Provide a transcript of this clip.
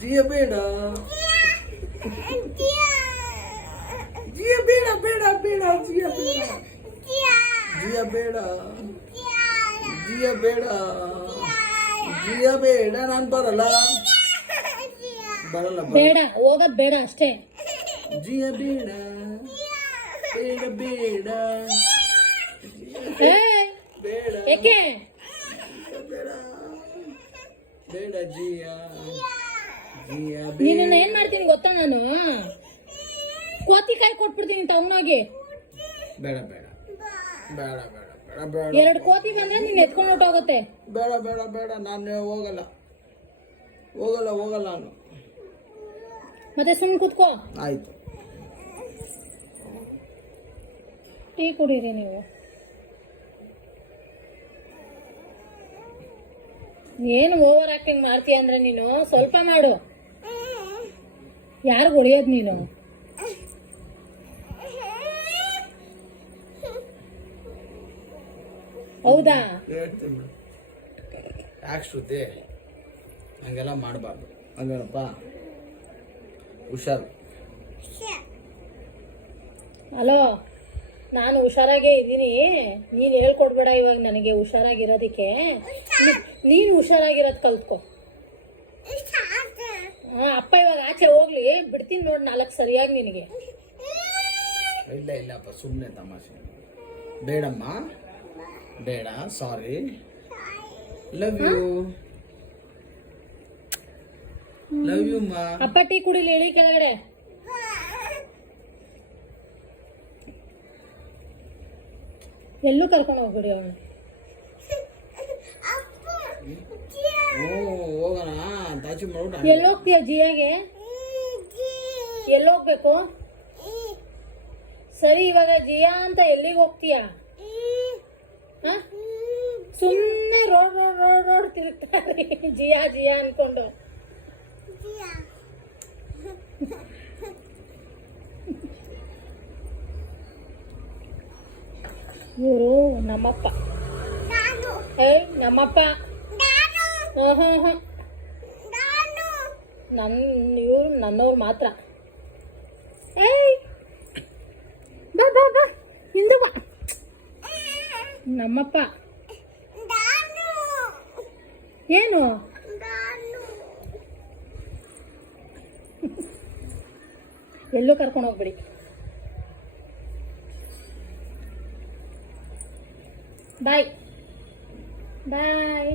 ಜಿಯ ಬೇಡ, ಜಿಯ ಬೇಡ ಬೇಡ ಬೇಡ, ಜಿಯ ಬೇಡ, ಜಿಯ ಬೇಡ, ಜಿಯ ಬೇಡ, ಜಿಯ ಬೇಡ, ನಾನು ಬರಲ್ಲ ಬರಲ್ಲ ಬೇಡ, ಹೋಗೋದ್ ಬೇಡ ಅಷ್ಟೇ. ಜಿಯ ಬೇಡ ಬೇಡ ಬೇಡ ಬೇಡ ಏಕೆ ಬೇಡ ಬೇಡ ಜಿಯ ಜಿಯ ನೀನನ್ನ ಏನ್ ಮಾಡ್ತೀನಿ ಗೊತ್ತಾ ನಾನು? ಕೋತಿಕಾಯಿ ಕೊಟ್ಬಿಡ್ತೀನಿ ತಗೊಂಡೋಗಿ. ಬೇಡ ಬೇಡ ಬೇಡ ಬೇಡ ಬೇಡ ಬೇಡ, 2 ಕೋತಿ ಬಂದ್ರೆ ನೀನ್ ಎತ್ಕೊಂಡು ಹೊಟ್ಟೋಗುತ್ತೆ. ಬೇಡ ಬೇಡ ಬೇಡ, ನಾನು ಹೋಗಲ್ಲ ಹೋಗಲ್ಲ ಹೋಗಲ್ಲ ನಾನು. ಮತ್ತೆ ಸುಮ್ಮನೆ ಕೂತ್ಕೋ. ಆಯ್ತು, ಟೀ ಕುಡೀರಿ ನೀವು. ಏನು ಓವರ್ ಆಕ್ಟಿಂಗ್ ಮಾಡ್ತೀಯ ಅಂದ್ರೆ ನೀನು ಸ್ವಲ್ಪ ಮಾಡು. ಯಾರು ಹೊಡಿಯೋದು ನೀನು? ಹೌದಾ? ಹೇಳ್ತೀನಿ ಬಿಡು. ಯಾಕೆ ಶ್ರುತಿ ಹಂಗೆಲ್ಲ ಮಾಡಬಾರ್ದು ಹಂಗೇನಪ್ಪ, ಹುಷಾರು. ಹಲೋ, ನಾನು ಹುಷಾರಾಗೇ ಇದ್ದೀನಿ. ನೀನು ಹೇಳ್ಕೊಡ್ಬೇಡ ಇವಾಗ ನನಗೆ ಹುಷಾರಾಗಿರೋದಕ್ಕೆ. ನೀನು ಹುಷಾರಾಗಿರೋದು ಕಲ್ತ್ಕೊ. ಅಪ್ಪ ಇವಾಗ ಆಚೆ ಹೋಗ್ಲಿ, ಬಿಡ್ತೀನಿ ನೋಡಿ 4 ಸರಿಯಾಗಿ ನಿನಗೆ. ಇಲ್ಲ ಇಲ್ಲಪ್ಪ, ಸುಮ್ಮನೆ ತಮಾಷೆ. ಬೇಡಮ್ಮ ಬೇಡ, ಸಾರಿ, ಲವ್ ಯು, ಲವ್ ಯು ಮಾ. ಅಪ್ಪ ಟೀ ಕುಡಿಲಿ, ಇಳಿ ಕೆಳಗಡೆ. ಎಲ್ಲೂ ಕರ್ಕೊಂಡು ಹೋಗ್ಬಿಡಿ ಅವನು. ಹೋಗೋಣ ತಾಚಿ ಮಾಡೋಣ. ಎಲ್ಲೋಗ್ತೀಯ ಜಿಯಾಗೆ? ಎಲ್ಲೋಗ್ಬೇಕು? ಸರಿ, ಇವಾಗ ಜಿಯಾ ಅಂತ ಎಲ್ಲಿಗೆ ಹೋಗ್ತೀಯ? ಸುಮ್ಮನೆ ರೋಡ್ ರೋಡ್ ರೋಡ್ ರೋಡ್ ತಿರುಗ್ತಾರೆ ಜಿಯಾ ಜಿಯಾ ಅನ್ಕೊಂಡು. ಇವರು ನಮ್ಮಪ್ಪ. ನಮ್ಮಪ್ಪ. ಇವ್ರು ನನ್ನವ್ರು ಮಾತ್ರ. ಬಾ ಬಾ ಬಾ, ಹಿಂದೆ ಬಾ. ನಮ್ಮಪ್ಪ. ಏನು ಎಲ್ಲೂ ಕರ್ಕೊಂಡು ಹೋಗ್ಬಿಡಿ. ಬಾಯ್ ಬಾಯ್.